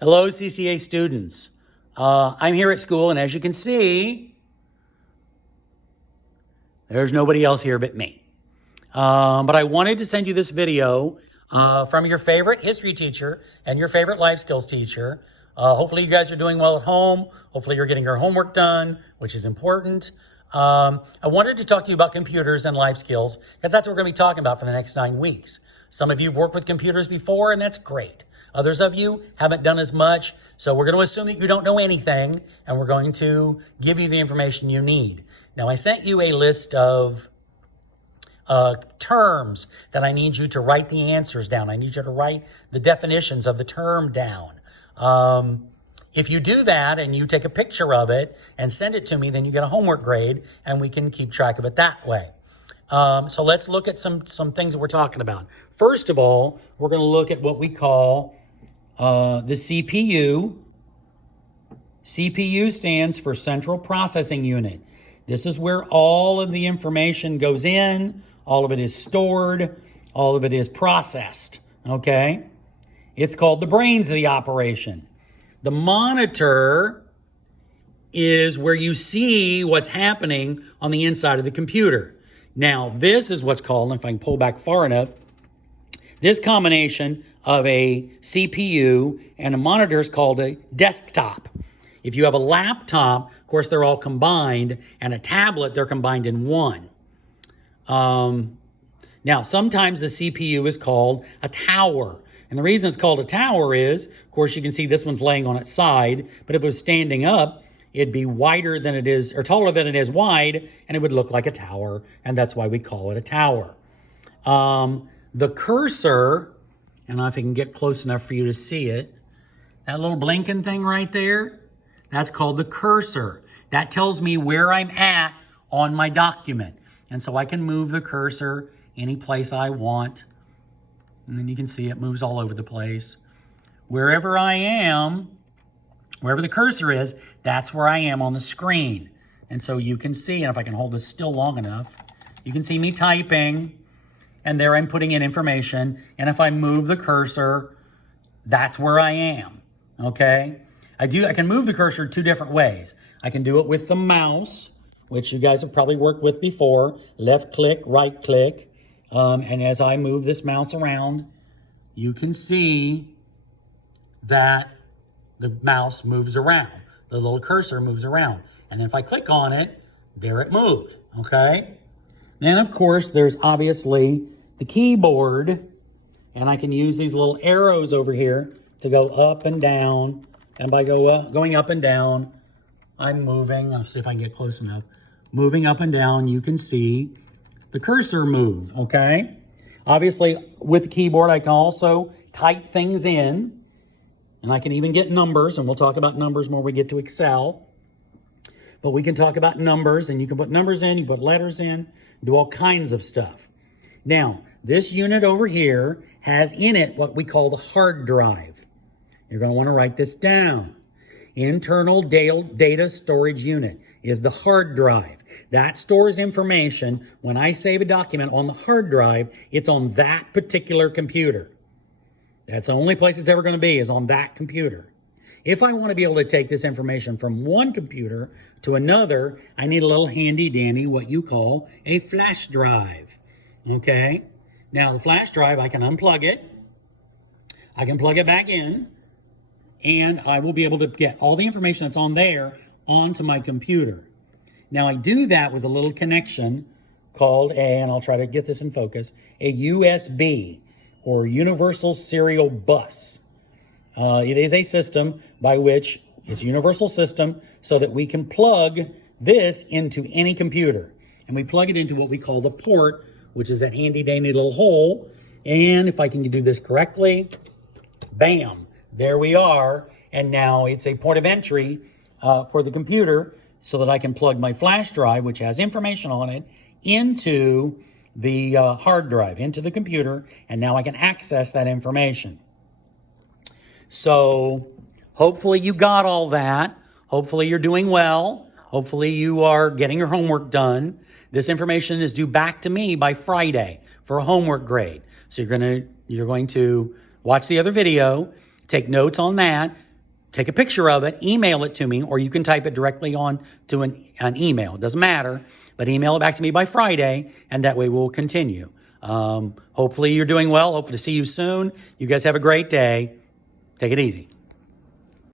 Hello, CCA students. I'm here at school, and as you can see, there's nobody else here but me. But I wanted to send you this video from your favorite history teacher and your favorite life skills teacher. Hopefully you guys are doing well at home. Hopefully you're getting your homework done, which is important. I wanted to talk to you about computers and life skills because that's what we're going to be talking about for the next 9 weeks. Some of you have worked with computers before, and that's great. Others of you haven't done as much, so we're going to assume that you don't know anything, and we're going to give you the information you need. Now, I sent you a list of terms that I need you to write the answers down. I need you to write the definitions of the term down. If you do that and you take a picture of it and send it to me, then you get a homework grade, and we can keep track of it that way. So let's look at some things that we're talking about. First of all, we're going to look at what we call the CPU. CPU stands for Central Processing Unit. This is where all of the information goes in, all of it is stored, all of it is processed, okay? It's called the brains of the operation. The monitor is where you see what's happening on the inside of the computer. Now, this is what's called, if I can pull back far enough, this combination of a CPU and a monitor is called a desktop. If you have a laptop, of course, they're all combined, and a tablet, they're combined in one. Now, sometimes the CPU is called a tower. And the reason it's called a tower is, of course, you can see this one's laying on its side, but if it was standing up, it'd be wider than it is, or taller than it is wide, and it would look like a tower, and that's why we call it a tower. The cursor, and if I can get close enough for you to see it, that little blinking thing right there, that's called the cursor. That tells me where I'm at on my document. And so I can move the cursor any place I want. And then you can see it moves all over the place. Wherever I am, wherever the cursor is, that's where I am on the screen. And so you can see, and if I can hold this still long enough, you can see me typing, and there I'm putting in information. And if I move the cursor, that's where I am, okay? I can move the cursor 2 different ways. I can do it with the mouse, which you guys have probably worked with before. Left click, right click. And as I move this mouse around, you can see that the mouse moves around. The little cursor moves around. And if I click on it, there it moved, okay? Then, of course, there's obviously the keyboard, and I can use these little arrows over here to go up and down. And by going up and down, I'm moving. Let's see if I can get close enough. Moving up and down, you can see the cursor move, okay? Obviously, with the keyboard, I can also type things in, and I can even get numbers, and we'll talk about numbers when we get to Excel. But we can talk about numbers, and you can put numbers in, you put letters in, do all kinds of stuff. Now, this unit over here has in it what we call the hard drive. You're going to want to write this down. Internal data storage unit is the hard drive. That stores information. When I save a document on the hard drive, it's on that particular computer. That's the only place it's ever going to be, is on that computer. If I want to be able to take this information from one computer to another, I need a little handy dandy, what you call a flash drive. Okay? Now, the flash drive, I can unplug it. I can plug it back in, and I will be able to get all the information that's on there onto my computer. Now, I do that with a little connection called and I'll try to get this in focus, a USB, or Universal Serial Bus. It is a system by which it's a universal system so that we can plug this into any computer. And we plug it into what we call the port, which is that handy dandy little hole. And if I can do this correctly, bam, there we are. And now it's a port of entry for the computer so that I can plug my flash drive, which has information on it, into the hard drive, into the computer, and now I can access that information. So hopefully you got all that. Hopefully you're doing well. Hopefully you are getting your homework done. This information is due back to me by Friday for a homework grade. So you're going to watch the other video, take notes on that, take a picture of it, email it to me, or you can type it directly on to an email. It doesn't matter, but email it back to me by Friday, and that way we'll continue. Hopefully you're doing well. Hope to see you soon. You guys have a great day. Take it easy.